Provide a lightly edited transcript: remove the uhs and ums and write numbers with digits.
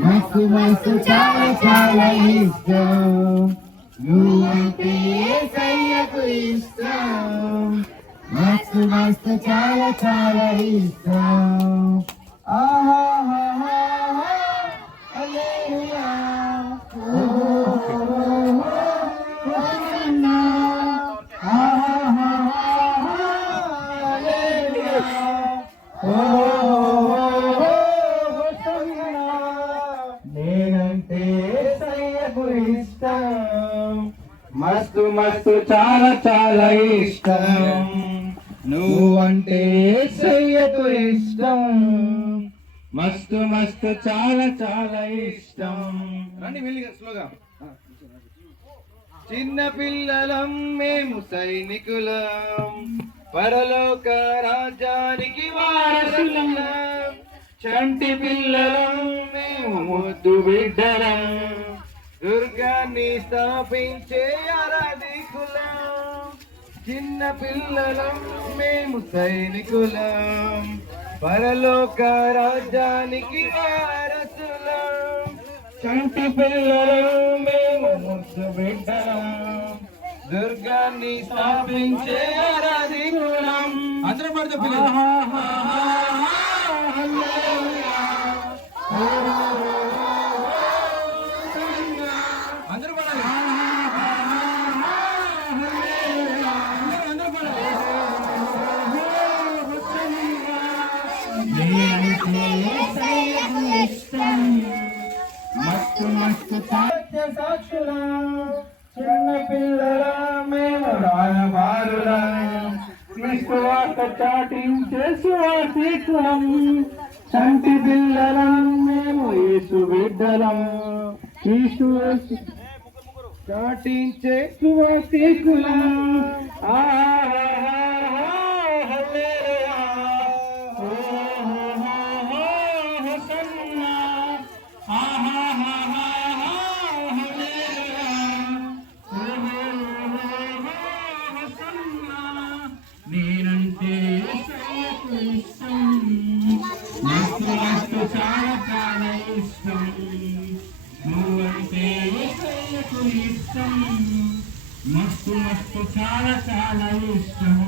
మస్తు మస్తు చాలా చాలా ఇష్టం నువ్వంటే యేసయ్యకు ఇష్టం మస్తు మస్తు చాలా చాలా ఇష్టం ఆహా హల్లెలూయా నేనంటే యేసయ్యకు ఇష్టం మస్తు మస్తు చాలా చాలా ఇష్టం నువ్వంటే యేసయ్యకు ఇష్టం మస్తు మస్తు చాలా చాలా ఇష్టం రండి వెళ్ళిగా స్లోగా చిన్న పిల్లలం మేము సైనికులం పరలోక రాజ్యానికి వారసులం చంటి పిల్లలం మేము ముద్దు బిడ్డలం దుర్గాన్ని స్థాపించే ఆరాధికులం చిన్న పిల్లలం మేము సైనికులం పరలోక రాజ్యానికి వారసులం చంటి పిల్లలం మేము ముద్దు బిడ్డలం దుర్గాన్ని స్థాపించే ఆరాధికులం అందరూ పడితే అందరూ పడాలి మస్తు మస్తు సత్య సాక్షుల చిన్న పిల్లల మేము రాయబారుల క్రీస్తువార్త చాటించే సువార్తికులం చంటి పిల్లలం మేము యేసు బిడ్డలం క్రీస్తు చాటించే సువార్తికులం నేనంటే యేసయ్యకు ఇష్టం మస్తు మస్తు చాలా చాలా ఇష్టం నువ్వంటే యేసయ్యకు ఇష్టం మస్తు మస్తు చాలా చాలా ఇష్టం